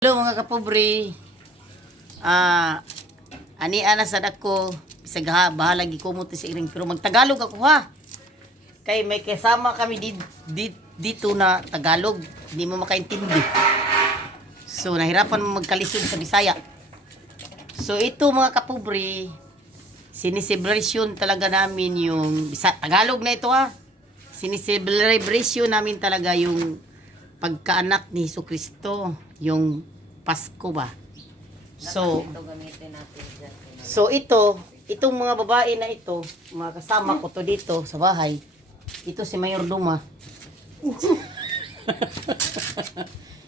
Hello mga kapobre. Ani ana sad ako bisag bahala gikumot sa iring pero magtagalog ako ha. Kay may kasama kami dito na Tagalog, hindi mo makaintindi. So nahirapan mo magkalisod sa Bisaya. So ito mga kapobre, sinicelebration talaga namin yung Tagalog na ito ha. Sinicelebration namin talaga yung pagkaanak ni Jesucristo, yung Pasko ba. So itong mga babae na ito, mga kasama ko to dito sa bahay. Ito si Mayor Duma.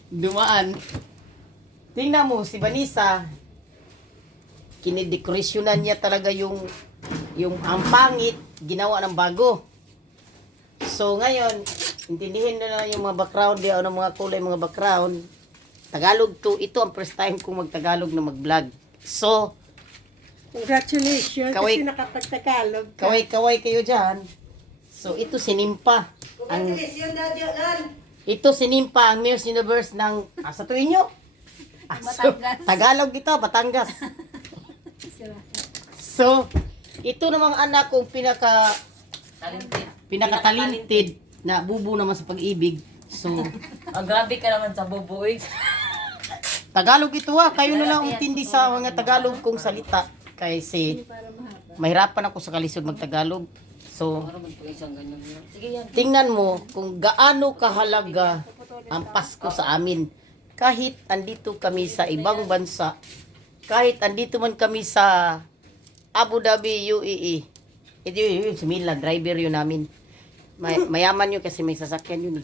Dumaan. Tingnan mo si Vanessa. Kinidekorasyonan niya talaga yung ang pangit ginawa ng bago. So ngayon, intindihin na yung mga background diya o ng mga kulay mga background. Tagalog to. Ito ang first time kong magtagalog na mag-vlog. So, congratulations kasi nakapagtagalog ka. Kaway kayo dyan. So, ito si Nimpa. Ito si Nimpa, ang Miss Universe ng, sa tuwin nyo? Tagalog ito, Batangas. So, ito namang anak kong pinaka-talented na bubo naman sa pag-ibig. So, grabe ka naman sa bubuoy. Tagalog ito ha. Kayo na lang intindi sa mga Tagalog kong salita. Kasi mahirapan ako sa kalisod mag-Tagalog. So, tingnan mo kung gaano kahalaga ang Pasko sa amin. Kahit andito kami sa ibang bansa, kahit andito man kami sa Abu Dhabi, UAE. Ito yun, si Mila, driver yun namin. Mayaman yun kasi may sasakyan yun.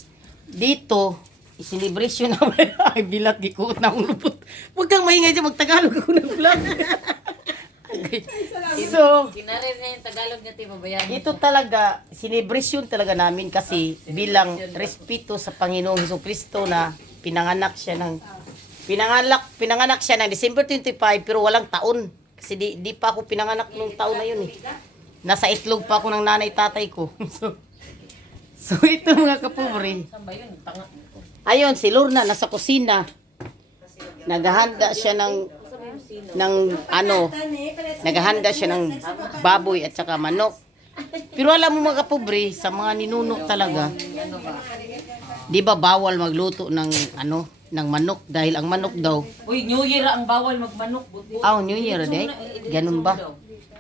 Dito, celebration namin. Ay, bilat, gikuot na akong lupot. Huwag kang maingay dyan, magtagalog ako ng vlog. Okay. So, Kinarir niya yung Tagalog niya, babayan. ito talaga, celebration talaga namin kasi bilang respeto sa Panginoong Jesucristo na pinanganak siya ng December 25 pero walang taon. Kasi di pa ako pinanganak nung taon na yun eh. Nasa itlog pa ako ng nanay tatay ko. So ito mga kapobre. Saan ba yun? Tanga. Ayun, si Lorna nasa kusina. Naghahanda siya ng naghahanda siya ng baboy at saka manok. Pero alam mo mga kapobre, sa mga ninuno talaga, di ba bawal magluto ng ng manok dahil ang manok daw. Uy, New Year ang bawal magmanok. New Year day. Ganun ba?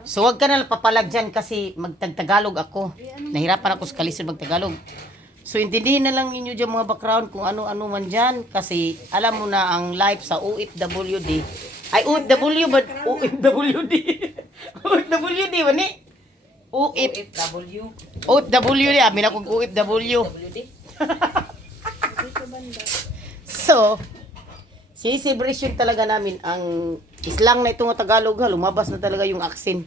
So wag ka na papalag dyan kasi magtagtagalog ako. Nahirapan ako sa kalisod magtagalog. So intindihin na lang ninyo dyan mga background kung ano-ano man dyan. Kasi alam mo na ang life sa OFWD. Ay OFW ba? OFWD. OFWD ba ni? OFW. OFWD. Amin akong OFW. WD. So, celebration talaga namin ang islang na itong Tagalog ha. Lumabas na talaga yung accent.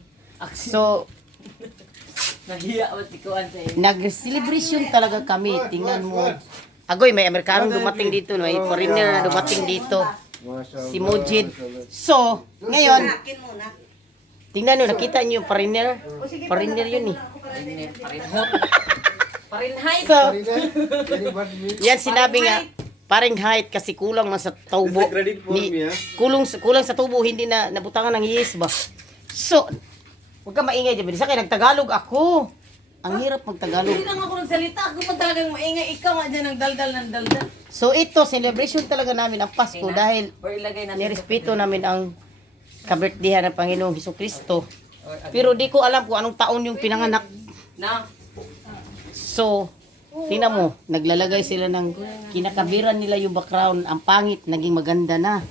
So, Nahiya ba si Kuan sa iyo? nag-celebration talaga kami. Tingnan mo. Agoy, may Amerikanong dumating dito. May foreigner na dumating dito. Si Mujid. So, ngayon, tingnan nyo, nakita nyo yung foreigner? Foreigner yun eh. Fahrenheit. So, yan sinabi nga, Fahrenheit kasi kulang man sa tubo. Kulang sa tubo, hindi na nabutangan ng yes ba? So, huwag ka maingay dyan. Sa kaya nagtagalog ako. Ang hirap magtagalog. Hindi lang ako nagsalita. Ako pa talagang maingay. Ikaw nga dyan ng daldal. So ito, celebration talaga namin ang Pasko dahil Or ilagay natin. nirespeto namin ang kabirthdayan ng Panginoong Jesucristo. Pero di ko alam kung anong taon yung pinanganak. Na. So, tingnan mo, naglalagay sila ng kinakabiran nila yung background. Ang pangit, naging maganda na.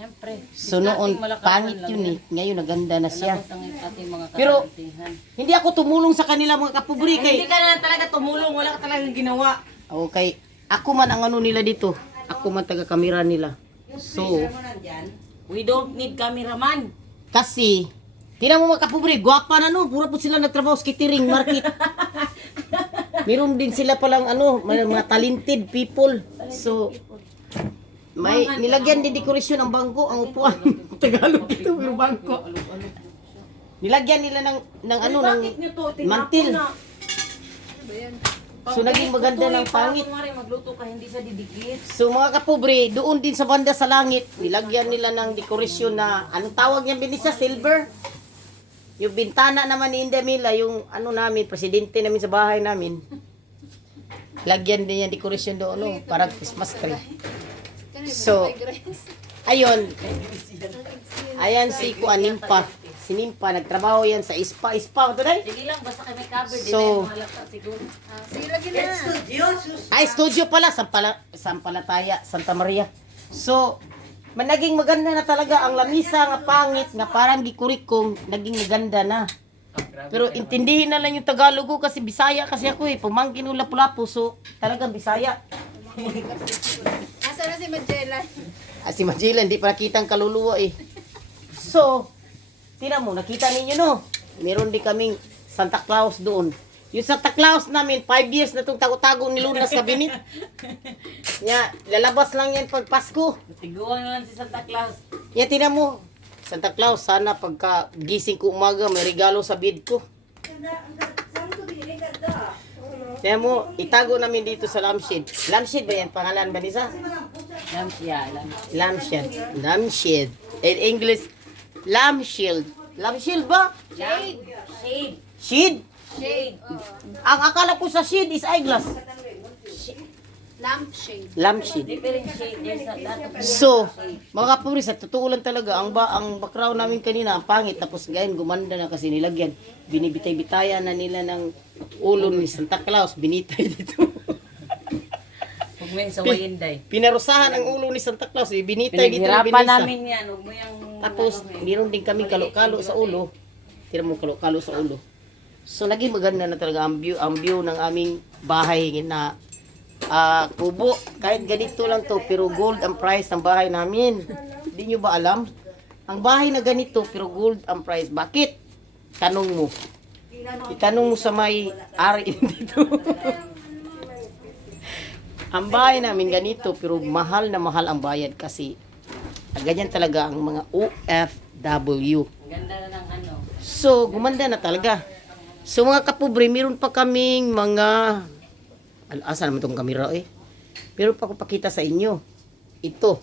Siyempre. So noon, pangit yun eh. Ngayon, naganda na siya. Ang ating mga Pero, kasalantihan. hindi ako tumulong sa kanila mga kapubri Hindi kay. ka na talaga tumulong. Wala ka talagang ginawa. Okay, ako man ang ano nila dito. Ako man taga-kamera nila. So, We don't need cameraman. kasi, tingnan mo mga kapubri, gwapa na no. Pura po sila nagtrabaho sa catering market. Meron din sila palang may mga talented people. So, may nilagyan din dekorasyon ang bangko, ang upuan. Tagalog ito, yung bangko. Nilagyan nila ng Bakit nyo to? Tinapon mantil. na. So naging maganda ng pangit. Kunwari magluto ka, hindi siya didikit. So mga kapobre, doon din sa banda sa langit, nilagyan nila ng dekorasyon na, anong tawag niya Binisa? Silver? Yung bintana naman ni India Mila, yung ano namin, presidente namin sa bahay namin. Lagyan din niya dekorasyon doon, no? Parang Christmas tree. So, ayun. Ayan si Kuanimpa. Si Nimpa, nagtrabaho yan sa ISPA. ISPA, ito dahil? Sige lang, basta kami cover. Di So, na malata siguro. Sige, lagi na. ay, studio pala, Sampalataya, Santa Maria. So, naging maganda na talaga ang lamisa nga pangit nga parang gikurik kong naging maganda na. Pero intindihin na lang yung Tagalog ko kasi Bisaya kasi ako pumangkin ko Lapu-Lapu so talagang Bisaya. Asa na si Magella? Si Magilla hindi pa nakita ang kaluluwa So, tingnan mo, nakita ninyo no? Meron din kaming Santa Claus doon. Yung Santa Claus namin, 5 years na itong tago-tago ni Luna sa binit. Lalabas lang yan pag Pasko. Tiguan na lang si Santa Claus. Tingnan mo. Santa Claus, sana pagka gising ko umaga, may regalo sa bed ko. Tingnan mo, itago namin dito sa lampshade. Lampshade ba yan? Pangalan ba nisa? Lampshade. Lampshade. In English, lampshade. Lampshade ba? Shade. Shade? Shade. Ang akala ko sa shade is eyeglass. Lampshade. Lampshade. Different shade. There's a lot of So, mga kapuri, sa totoo lang talaga, ang background namin kanina, ang pangit, tapos ngayon gumanda na kasi nilagyan. Binibitay-bitayan na nila ng ulo ni Santa Claus, binitay dito. Huwag mo yung sawayin, day. Pinarusahan ang ulo ni Santa Claus, binitay dito ng Pinaghirapan binisa. namin yan. Huwag mo yung... Tapos, meron din kami kalo-kalo sa ulo. Tira mo kalo-kalo sa ulo. So, naging maganda na talaga ang view ng aming bahay na kubo. Kahit ganito lang to, pero gold ang price ng bahay namin. Hindi nyo ba alam? Ang bahay na ganito, pero gold ang price. Bakit? Tanong mo. Itanong mo sa may ari dito. Ang bahay namin ganito, pero mahal na mahal ang bayad kasi ganyan talaga ang mga OFW. Ganda na ng ano. So, gumanda na talaga. So, mga kapobre, meron pa kaming mga... Asa naman itong kamera Meron pa ako pakita sa inyo. Ito.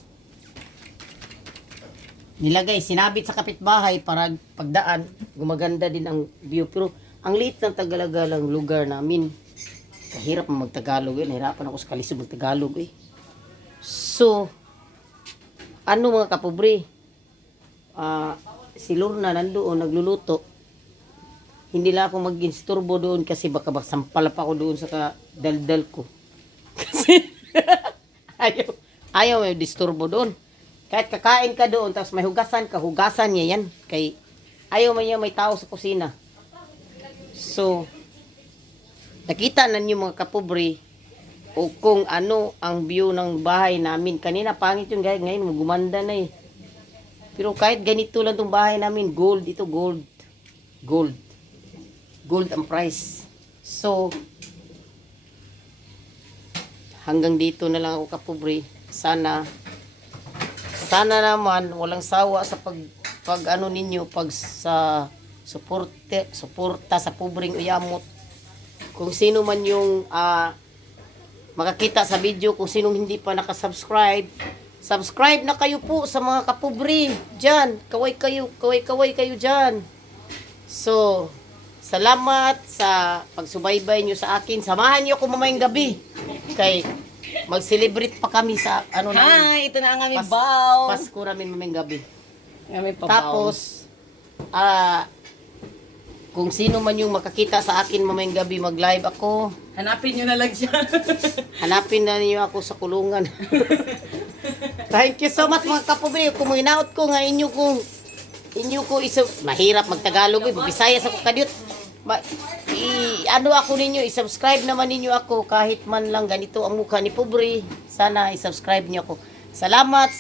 Nilagay, sinabit sa kapitbahay para pagdaan. Gumaganda din ang view. Pero, ang liit ng Tagalagalang lugar namin. Kahirap magtagalog Nahirapan ako sa kalisod magtagalog So, ano mga kapobre? Si Lorna nandoon nagluluto. Hindi lang ako mag-insturbo doon kasi baka sampal pa ako doon sa daldal ko. Kasi ayaw may disturbo doon. Kahit kakain ka doon tapos may hugasan ka, hugasan niya yan. Kay ayaw man niya may tao sa kusina. So, nakita na niyo mga kapobre o kung ano ang view ng bahay namin. Kanina pangit yung guys, ngayon gumanda na Pero kahit ganito lang tong bahay namin, gold, ito gold. Gold ang price. So, hanggang dito na lang ako kapobre. Sana naman walang sawa sa pag ano ninyo, pag sa suporta sa pobreng uyamot. Kung sino man yung makakita sa video, kung sinong hindi pa nakasubscribe, subscribe na kayo po sa mga kapobre dyan. Kaway kayo dyan. So, salamat sa pagsubaybay nyo sa akin. Samahan nyo ako mamayang gabi. Kay mag-celebrate pa kami sa ano namin. Hi! Ito na ang aming bow! Pasko namin mamayang gabi. Aming pabaw. Tapos, kung sino man yung makakita sa akin mamayang gabi, mag-live ako. Hanapin nyo na lang siya. Hanapin na niyo ako sa kulungan. Thank you so much mga kapobre. Kung hinaot ko nga inyo ko mahirap magtagalog Bisaya sa kadyot. Ano ako ninyo, i-subscribe naman ninyo ako kahit man lang ganito ang mukha ni pobre. Sana i-subscribe niyo ako. Salamat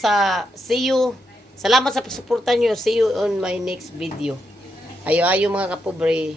Salamat sa pagsuporta niyo. See you on my next video. Ayo mga kapobre.